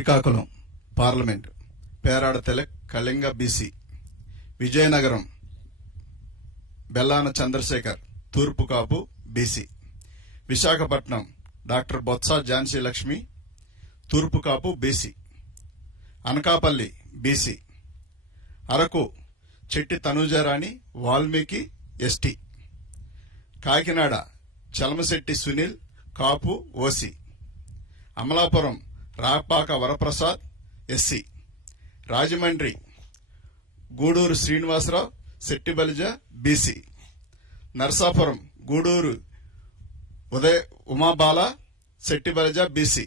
Srikakulam parliament Perada Tilak Kalinga BC, Vizianagaram Bellana Chandrasekhar Turpu Kapu BC, Visakhapatnam doctor Botcha Jhansi Lakshmi Turpu Kapu BC, Anakapalli BC, Araku Chetti Tanujarani Valmiki ST, Kakinada Chalamasetti Sunil Kapu OC, Amalapuram Rapaka Varaprasad SC, Rajahmundry Guduru Srinivasarao Settibalija BC, Narsapuram Guduru Umabala Settibalija BC,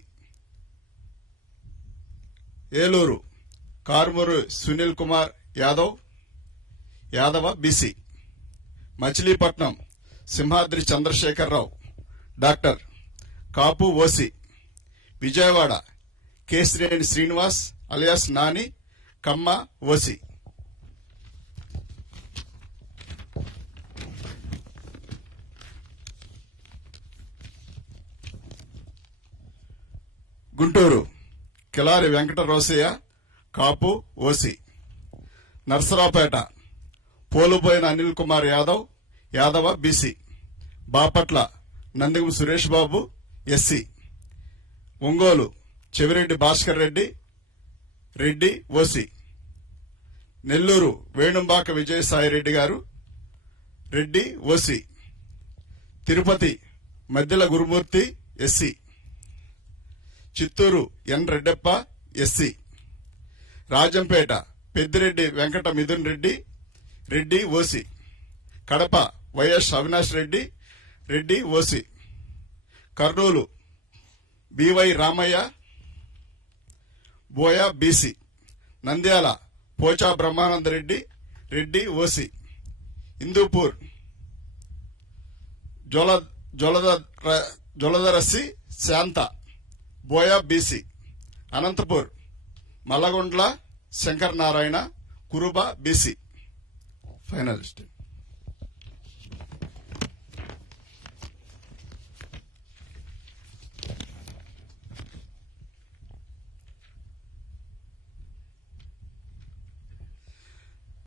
Eluru Karmuru Sunil Kumar Yadava BC, Machilipatnam Simhadri Chandrasekhararao doctor Kapu OC, Vijayawada Keshreni Srinivas alias Nani Kamma OC. Guntur Kilari Venkata Rosaiah కాపు OC, Narasaraopet Poluboina Anil Kumar Yadava BC, Bapatla Nandigam Suresh Babu SC, Ongole Chevireddy Bhaskar Reddy OC, Nellore Venumbaka Vijayasaireddy గారు Reddy OC, Tirupati Maddela Gurumurthy SC, Chittoor N Reddappa SC, Rajampet Peddireddy Venkata Mithun Reddy OC, Kadapa YS Avinash Reddy OC, Kurnool BY Ramaiah Boya BC, Nandyal Pocha Brahmananda Reddy OC, Hindupur Joladarasi Shantha Boya BC, Anantapur Mallagondla Shankar Narayana Kuruba BC. Finalist